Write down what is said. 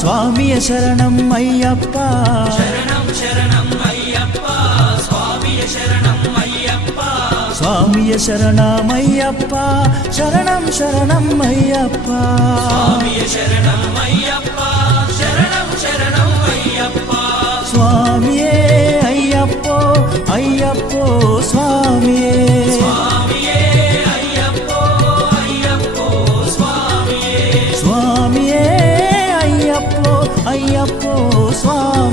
స్వామియ శరణం అయ్యప్ప శరణం శరణం అయ్యప్ప స్వామియ శరణం అయ్యప్ప స్వామియ శరణమయ్యప్ప శరణం శరణం అయ్యప్ప స్వామియ శరణం అయ్యప్ప శరణం శరణం అయ్యప్ప స్వామియే అయ్యప్పో అయ్యప్పో స్వామి